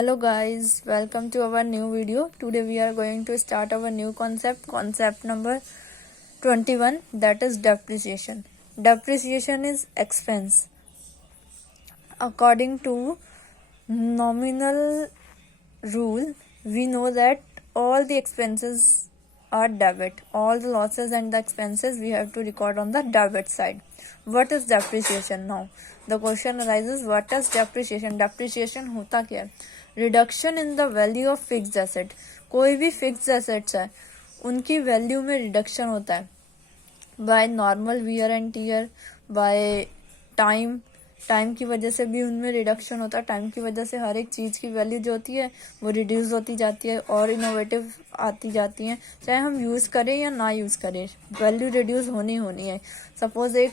Hello guys, welcome to our new video. Today we are going to start our new concept number 21, that is depreciation. Depreciation is expense. According to nominal rule, we know that all the expenses are debit. All the losses and the expenses we have to record on the debit side. What is depreciation now? The question arises, what is depreciation? Depreciation होता क्या है? Reduction in the value of fixed asset. कोई भी fixed assets है उनकी value में reduction होता है by normal wear and tear, by time की वजह से भी उनमें रिडक्शन होता है. टाइम की वजह से हर एक चीज़ की वैल्यू जो होती है वो रिड्यूस होती जाती है और इनोवेटिव आती जाती हैं. चाहे हम यूज़ करें या ना यूज़ करें, वैल्यू रिड्यूस होनी है. सपोज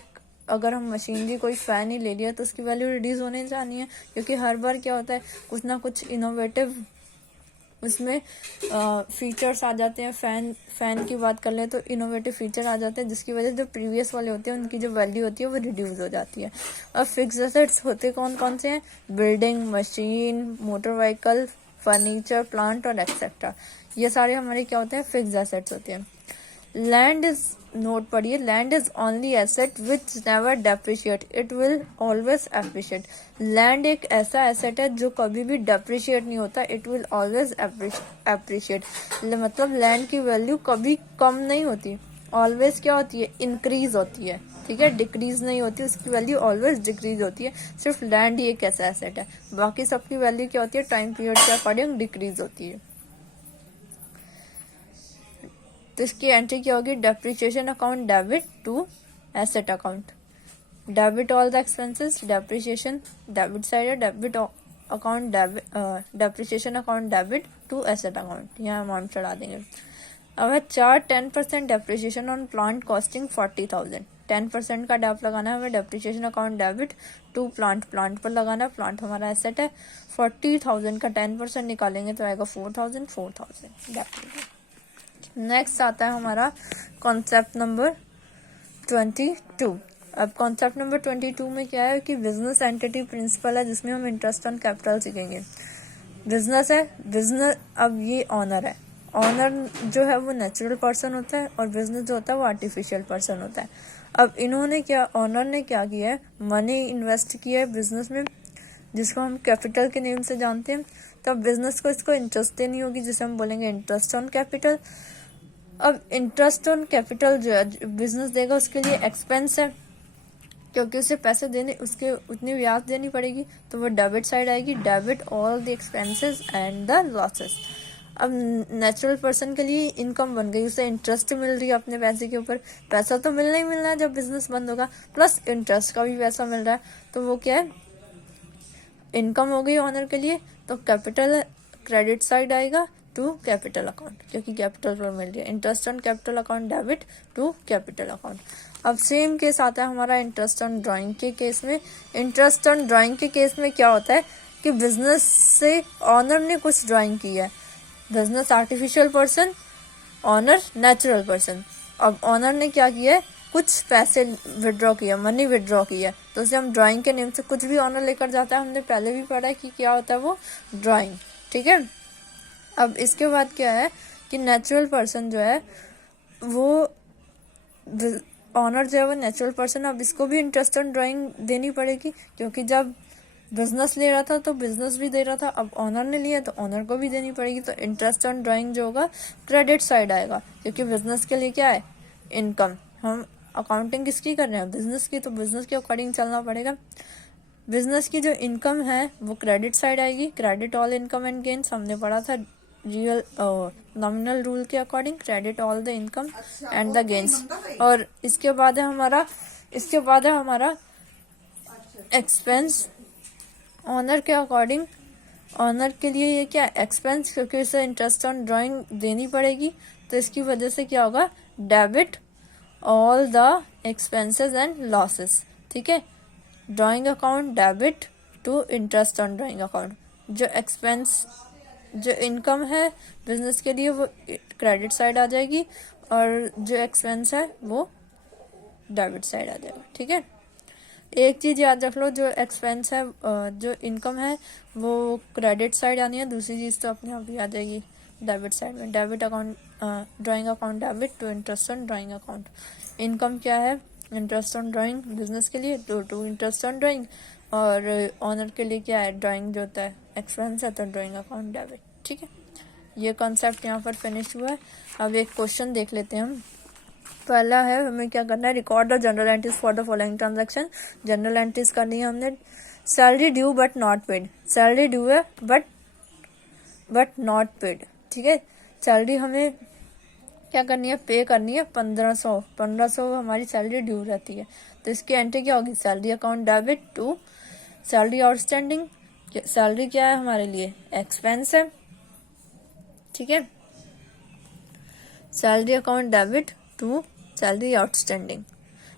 अगर हम मशीनरी कोई फ़ैन ही ले लिया तो उसकी वैल्यू रिड्यूस होने जानी है, क्योंकि हर बार क्या होता है कुछ ना कुछ इनोवेटिव उसमें फीचर्स आ जाते हैं. फ़ैन की बात कर लें तो इनोवेटिव फीचर आ जाते हैं जिसकी वजह से जो प्रीवियस वाले होते हैं उनकी जो वैल्यू होती है वो रिड्यूस हो जाती है. अब फिक्स्ड एसेट्स होते कौन कौन से हैं? Building, machine, motor vehicle, furniture, plant और एक्सेट्रा. ये सारे हमारे क्या होते हैं? फिक्स्ड एसेट्स होते हैं. लैंड इज, नोट पढ़िए, land is only asset which never depreciate, it will always appreciate. Land एक ऐसा एसेट है जो कभी भी डेप्रिशिएट नहीं होता, इट विल ऑलवेज एप्रिशिएट. मतलब लैंड की वैल्यू कभी कम नहीं होती, ऑलवेज क्या होती है? इंक्रीज होती है. ठीक है, डिक्रीज नहीं होती, उसकी वैल्यू ऑलवेज डिक्रीज होती है. सिर्फ लैंड ही एक ऐसा एसेट है, बाकी सबकी वैल्यू क्या होती है? टाइम पीरियड के अकॉर्डिंग डिक्रीज होती है. तो इसकी एंट्री क्या होगी? Depreciation account debit to asset account. Debit all the expenses, depreciation debit side है, debit account depreciation account debit to asset account. यहाँ अमाउंट चढ़ा देंगे. अब है 10% डेप्रिसिएशन ऑन प्लांट कॉस्टिंग 40,000. 10% का डेप लगाना है हमें depreciation account debit to plant पर लगाना है. प्लांट हमारा एसेट है. 40,000 का 10% निकालेंगे तो आएगा 4,000 डेप्रिसिएशन. नेक्स्ट आता है हमारा कॉन्सेप्ट नंबर 22. अब कॉन्सेप्ट नंबर 22 में क्या है कि बिजनेस एंटिटी प्रिंसिपल है, जिसमें हम इंटरेस्ट ऑन कैपिटल सीखेंगे. बिजनेस है, बिजनेस, अब ये ऑनर है. ऑनर जो है वो नेचुरल पर्सन होता है और बिजनेस जो होता है वो आर्टिफिशियल पर्सन होता है. अब इन्होंने क्या, ऑनर ने क्या किया है? मनी इन्वेस्ट किया है बिजनेस में, जिसको हम कैपिटल के नेम से जानते हैं. तो अब बिजनेस को इसको इंटरेस्ट देनी होगी, जिसे हम बोलेंगे इंटरेस्ट ऑन कैपिटल. अब इंटरेस्ट ऑन कैपिटल जो बिजनेस देगा उसके लिए एक्सपेंस है, क्योंकि उसे पैसे देने, उसके उतनी ब्याज देनी पड़ेगी, तो वो डेबिट साइड आएगी. Debit all the expenses and the losses. अब नेचुरल पर्सन के लिए इनकम बन गई, उसे इंटरेस्ट मिल रही है अपने पैसे के ऊपर. पैसा तो मिलना ही मिलना है जब बिजनेस बंद होगा, प्लस इंटरेस्ट का भी पैसा मिल रहा है, तो वो क्या है? इनकम हो गई ऑनर के लिए. तो कैपिटल क्रेडिट साइड आएगा टू कैपिटल अकाउंट, क्योंकि कैपिटल पर मिल रही है. Interest on capital account debit to capital account. अब सेम केस आता है हमारा इंटरेस्ट ऑन ड्राइंग के केस में. इंटरेस्ट ऑन ड्राइंग के केस में क्या होता है कि बिजनेस से ऑनर ने कुछ ड्राइंग की है. Business artificial person, owner natural person. अब ऑनर ने क्या किया है? कुछ पैसे विड्रॉ किया, मनी विड्रॉ किया, तो उसे हम ड्राइंग के नेम से, कुछ भी ऑनर लेकर जाता है, हमने पहले भी पढ़ा है कि क्या होता है वो ड्राइंग. ठीक है. अब इसके बाद क्या है कि नेचुरल पर्सन जो है वो, ऑनर जो है वो नेचुरल पर्सन. अब इसको भी इंटरेस्ट ऑन ड्राइंग देनी पड़ेगी, क्योंकि जब बिजनेस ले रहा था तो बिजनेस भी दे रहा था, अब ऑनर ने लिया तो ऑनर को भी देनी पड़ेगी. तो इंटरेस्ट ऑन ड्राइंग जो होगा क्रेडिट साइड आएगा, क्योंकि बिजनेस के लिए क्या है? इनकम. हम अकाउंटिंग किसकी कर रहे हैं? बिजनेस की, तो बिजनेस के अकॉर्डिंग चलना पड़ेगा. बिजनेस की जो इनकम है वो क्रेडिट साइड आएगी. Credit all income and gains हमने पढ़ा था रियल नॉमिनल रूल के according. Credit all the income and the gains. और इसके बाद है हमारा एक्सपेंस. ऑनर के अकॉर्डिंग, ऑनर के लिए ये क्या एक्सपेंस, क्योंकि इसे इंटरेस्ट ऑन ड्राइंग देनी पड़ेगी, तो इसकी वजह से क्या होगा? Debit all the expenses and losses. ठीक है. Drawing account debit to interest on drawing account. जो एक्सपेंस, जो इनकम है बिजनेस के लिए वो क्रेडिट साइड आ जाएगी, और जो एक्सपेंस है वो डेबिट साइड आ जाएगा. ठीक है. एक चीज़ याद रख लो, जो एक्सपेंस है जो इनकम है वो क्रेडिट साइड आनी है, दूसरी चीज़ तो अपने आप ही आ जाएगी डेबिट साइड में। Debit account, drawing account debit to interest on drawing account. Income क्या है, इंटरेस्ट ऑन ड्राइंग बिजनेस के लिए, टू इंटरेस्ट ऑन ड्राइंग, और ऑनर के लिए क्या है, ड्राइंग जो होता है एक्सपेंस है तो ड्राइंग अकाउंट डेबिट। ठीक है, ये कॉन्सेप्ट यहाँ पर फिनिश हुआ है। अब एक क्वेश्चन देख लेते हैं हम। पहला है, हमें क्या करना है, record the general entries for the following transaction. General entries करनी है हमने। Salary due but not paid, salary due है बट नॉट पेड। ठीक है, सैलरी हमें क्या करनी है, पे करनी है 1500 हमारी सैलरी ड्यू रहती है। तो इसकी एंट्री क्या होगी, salary account debit to salary outstanding. Salary क्या है हमारे लिए, एक्सपेंस है। ठीक है, salary account debit to salary outstanding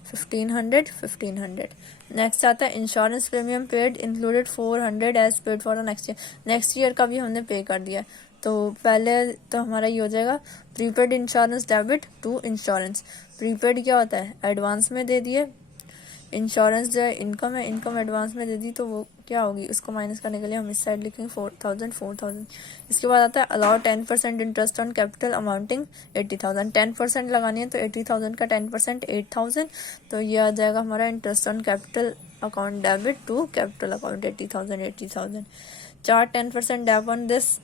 1500। Next आता है insurance premium paid included 400 as paid for the next year. Next year का भी हमने पे कर दिया, तो पहले तो हमारा ये हो जाएगा prepaid insurance debit to insurance. Prepaid क्या होता है, एडवांस में दे दिए। इंश्योरेंस जो है इनकम है, इनकम एडवांस में दे दी, तो वो क्या होगी, उसको माइनस करने के लिए हम इस साइड लिखेंगे 4000। इसके बाद आता है allow 10% interest on capital amounting 80,000। 10% लगानी है तो 80,000 का 10% 8,000, तो ये आ जाएगा हमारा interest on capital account debit to capital account 80,000। चार 10% डेब ऑन दिस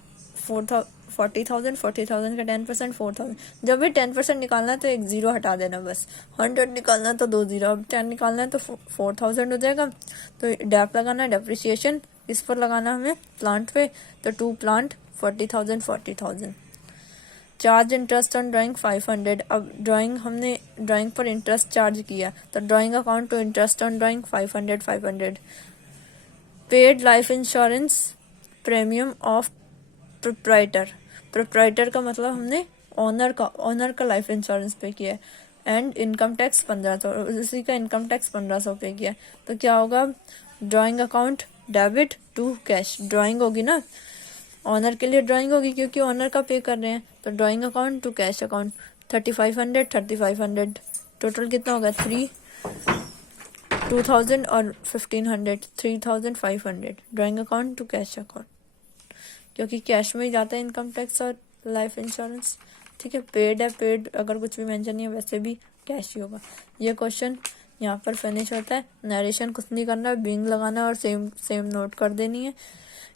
40,000 का 10% 4,000। जब भी 10% निकालना है तो एक जीरो हटा देना बस। 100 निकालना है तो 2 जीरो, अब 10 निकालना है तो 4,000 हो जाएगा। तो डैप लगाना है, डेप्रिसिएशन इस पर लगाना हमें प्लांट पे, तो to plant 40,000। Charge interest on drawing 500। अब ड्राइंग पर इंटरेस्ट चार्ज किया, तो drawing account to interest on drawing 500। Paid life insurance premium of proprietor का मतलब हमने ऑनर का लाइफ इंश्योरेंस पे किया है। एंड इनकम टैक्स 1500, उसी का इनकम टैक्स 1500 पे किया है। तो क्या होगा, drawing account debit to cash. Drawing होगी ना, ऑनर के लिए ड्राइंग होगी क्योंकि ऑनर का पे कर रहे हैं, तो drawing account to cash account 3500। Total कितना होगा, 2000 और 1500, 3500 drawing account to cash account, क्योंकि कैश में ही जाता है इनकम टैक्स और लाइफ इंश्योरेंस। ठीक है, पेड है, पेड अगर कुछ भी मेंशन नहीं है वैसे भी कैश ही होगा। ये क्वेश्चन यहाँ पर फिनिश होता है। नरेशन कुछ नहीं करना है, बिंग लगाना है और सेम नोट कर देनी है।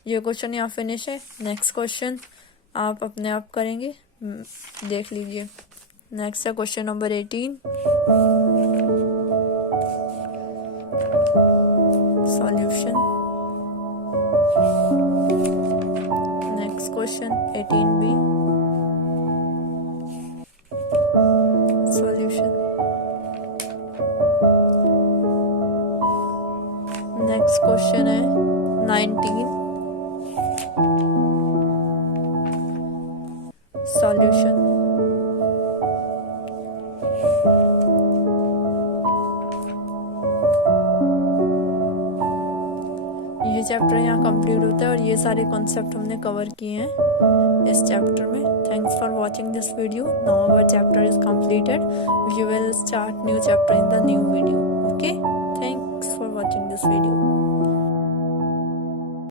ये क्वेश्चन यहाँ फिनिश है। नेक्स्ट क्वेश्चन आप अपने आप करेंगे, देख लीजिए। नेक्स्ट है question number 18, solution. Question 18B, solution. Next question है 19, solution. ये चैप्टर यहाँ कंप्लीट होता है और ये सारे कॉन्सेप्ट हमने कवर किए हैं इस चैप्टर में। Thanks for watching this video. Now our chapter is completed. We will start new chapter in the new video. Okay, thanks for watching this video.